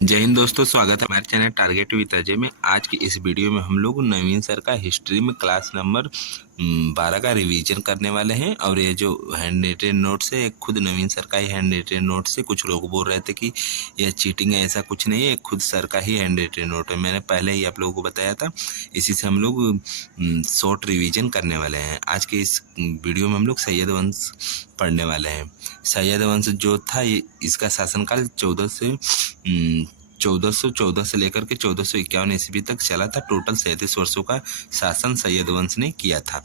जय हिंद दोस्तों, स्वागत है हमारे चैनल टारगेट विद अजय में। आज की इस वीडियो में हम लोग नवीन सर का हिस्ट्री में क्लास नंबर 12 का रिवीजन करने वाले हैं। और ये जो हैंड रिटेन नोट्स है, खुद नवीन सर का ही हैंड रिटेन नोट्स है। कुछ लोग बोल रहे थे कि यह चीटिंग है, ऐसा कुछ नहीं है, खुद सर का ही हैंड रिटेन नोट है। मैंने पहले ही आप लोगों को बताया था। इसी से हम लोग शॉर्ट रिवीजन करने वाले हैं। आज के इस वीडियो में हम लोग सैयद वंश पढ़ने वाले हैं। सैयद वंश जो था, ये इसका शासनकाल 1414 से लेकर के 1451 ईस्वी तक चला था। टोटल 37 वर्षों का शासन सैयद वंश ने किया था।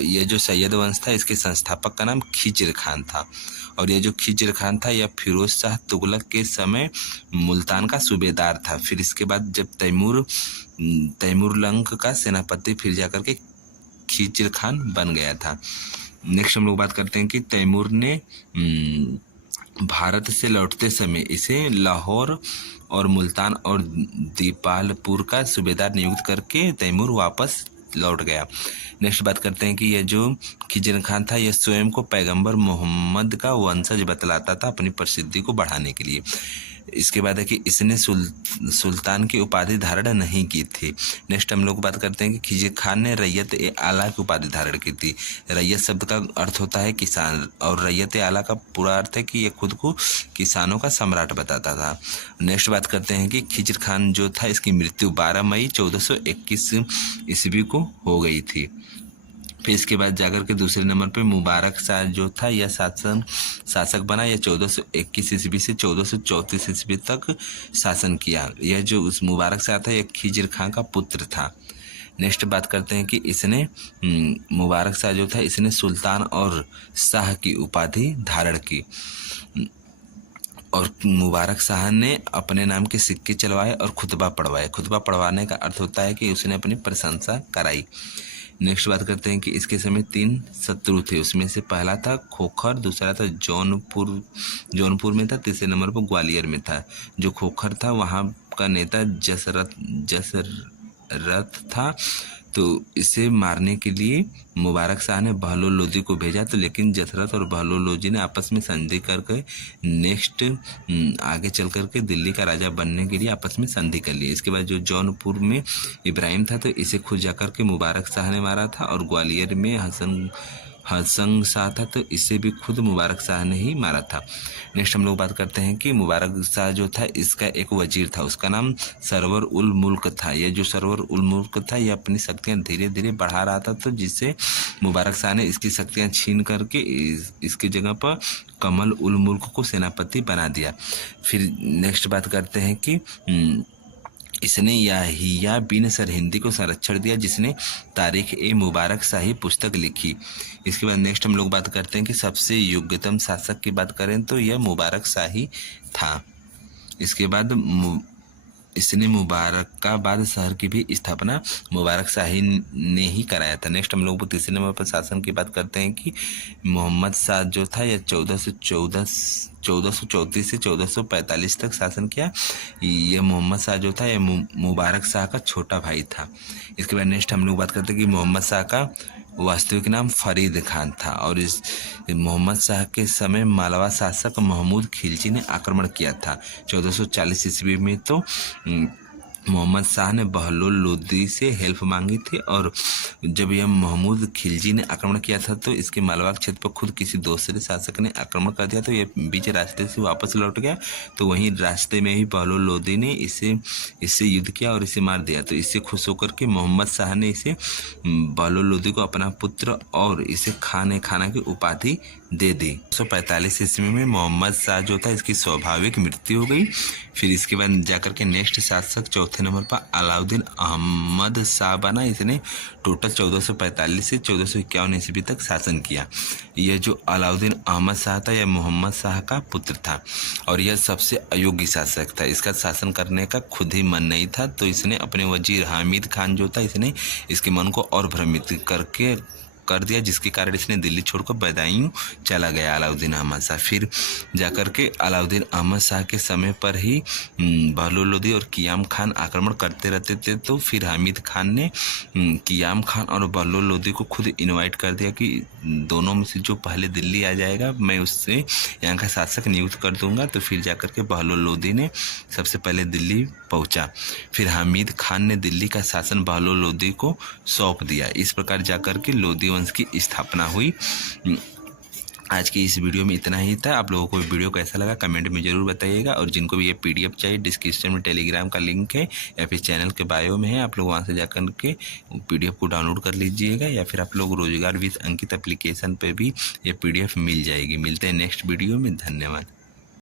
ये जो सैयद वंश था, इसके संस्थापक का नाम खिज्र खान था। और ये जो खिज्र खान था, यह फिरोज शाह तुगलक के समय मुल्तान का सूबेदार था। फिर इसके बाद जब तैमूरलंग का सेनापति फिर जाकर के खिज्र खान बन गया था। नेक्स्ट हम लोग बात करते हैं कि तैमूर ने भारत से लौटते समय इसे लाहौर और मुल्तान और दीपालपुर का सूबेदार नियुक्त करके तैमूर वापस लौट गया। नेक्स्ट बात करते हैं कि यह जो खिजर खान था, यह स्वयं को पैगंबर मोहम्मद का वंशज बतलाता था अपनी प्रसिद्धि को बढ़ाने के लिए। इसके बाद है कि इसने सुल्तान की उपाधि धारण नहीं की थी। नेक्स्ट हम लोग बात करते हैं कि खिजर खान ने रैयत ए आला की उपाधि धारण की थी। रैयत शब्द का अर्थ होता है किसान, और रैयत ए आला का पूरा अर्थ है कि यह खुद को किसानों का सम्राट बताता था। नेक्स्ट बात करते हैं कि खिजर खान जो था, इसकी मृत्यु 12 मई 1421 ईस्वी को हो गई थी। फिर इसके बाद जाकर के दूसरे नंबर पे मुबारक शाह जो था, यह शासक बना। यह 1421 ईस्वी से 1434 ईस्वी तक शासन किया। यह जो उस मुबारक शाह था, यह खिजर खां का पुत्र था। नेक्स्ट बात करते हैं कि इसने मुबारक शाह जो था, इसने सुल्तान और शाह की उपाधि धारण की। और मुबारक शाह ने अपने नाम के सिक्के चलवाए और खुतबा पढ़वाए। खुतबा पढ़वाने का अर्थ होता है कि उसने अपनी प्रशंसा कराई। नेक्स्ट बात करते हैं कि इसके समय 3 शत्रु थे। उसमें से पहला था खोखर, दूसरा था जौनपुर में था, तीसरे नंबर पर ग्वालियर में था। जो खोखर था, वहाँ का नेता जसरत था। तो इसे मारने के लिए मुबारक शाह ने बहलोल लोदी को भेजा। तो लेकिन जसरत और बहलोल लोदी ने आपस में संधि करके नेक्स्ट आगे चल करके दिल्ली का राजा बनने के लिए आपस में संधि कर ली। इसके बाद जो जौनपुर में इब्राहिम था, तो इसे खुद जाकर के मुबारक शाह ने मारा था। और ग्वालियर में हसन शाह था, तो इसे भी खुद मुबारक शाह ने ही मारा था। नेक्स्ट हम लोग बात करते हैं कि मुबारक शाह जो था, इसका एक वजीर था, उसका नाम सरवर उल मुल्क था। यह जो सरवर उल मुल्क था, यह अपनी शक्तियां धीरे धीरे बढ़ा रहा था। तो जिससे मुबारक शाह ने इसकी शक्तियां छीन करके इसकी जगह पर कमल उल मुल्क को सेनापति बना दिया। फिर नेक्स्ट बात करते हैं कि इसने याहिया बिन सरहिंदी को संरक्षण दिया, जिसने तारीख ए मुबारक शाही पुस्तक लिखी। इसके बाद नेक्स्ट हम लोग बात करते हैं कि सबसे योग्यतम शासक की बात करें तो यह मुबारक शाही था। इसके बाद इसने मुबारकाबाद शहर की भी स्थापना मुबारक शाही ने ही कराया था। नेक्स्ट हम लोग तीसरे नंबर पर शासन की बात करते हैं कि मोहम्मद शाह जो था, यह 1434 से 1445 तक शासन किया। यह मोहम्मद शाह जो था, यह मुबारक शाह का छोटा भाई था। इसके बाद नेक्स्ट हम लोग बात करते हैं कि मोहम्मद शाह का वास्तविक नाम फरीद खान था। और इस मोहम्मद शाह के समय मालवा शासक महमूद खिलजी ने आक्रमण किया था 1440 ईस्वी में। तो मोहम्मद शाह ने बहलोल लोदी से हेल्प मांगी थी। और जब यह महमूद खिलजी ने आक्रमण किया था, तो इसके मालवा क्षेत्र पर खुद किसी दूसरे शासक ने आक्रमण कर दिया। तो यह बीच रास्ते से वापस लौट गया। तो वहीं रास्ते में ही बहलोल लोदी ने इससे युद्ध किया और इसे मार दिया। तो इससे खुश होकर के मोहम्मद शाह ने इसे बहलोल लोदी को अपना पुत्र और इसे खाना की उपाधि दे दी। 1945 ईस्वी में मोहम्मद शाह जो था, इसकी स्वाभाविक मृत्यु हो गई। फिर इसके बाद जाकर के नेक्स्ट शासक चौथे नंबर पर अलाउद्दीन अहमद शाह बना। इसने टोटल 1445 से 1451 ईस्वी तक शासन किया। यह जो अलाउद्दीन अहमद शाह था, यह मोहम्मद शाह का पुत्र था और यह सबसे अयोग्य शासक था। इसका शासन करने का खुद ही मन नहीं था। तो इसने अपने वजीर हामिद खान जो था, इसने इसके मन को और भ्रमित करके कर दिया, जिसके कारण इसने दिल्ली छोड़कर बदायूं चला गया अलाउद्दीन अहमद शाह। फिर जाकर के अलाउद्दीन अहमद शाह के समय पर ही बहलोल लोदी और क़ियाम खान आक्रमण करते रहते थे। तो फिर हामिद खान ने क़ियाम खान और बहलोल लोदी को खुद इनवाइट कर दिया कि दोनों में से जो पहले दिल्ली आ जाएगा मैं उससे यहाँ का शासक नियुक्त कर दूंगा। तो फिर जाकर के बहलोल लोदी ने सबसे पहले दिल्ली पहुंचा। फिर हामिद खान ने दिल्ली का शासन बहलोल लोदी को सौंप दिया। इस प्रकार जाकर के लोदी वंश की स्थापना हुई। आज की इस वीडियो में इतना ही था। आप लोगों को वीडियो कैसा लगा कमेंट में ज़रूर बताइएगा, और जिनको भी ये पीडीएफ चाहिए डिस्क्रिप्शन में टेलीग्राम का लिंक है या फिर चैनल के बायो में है, आप लोग वहाँ से जाकर के पीडीएफ को डाउनलोड कर लीजिएगा, या फिर आप लोग रोजगार विद अंकित एप्लीकेशन पे भी ये पीडीएफ मिल जाएगी। मिलते हैं नेक्स्ट वीडियो में। धन्यवाद।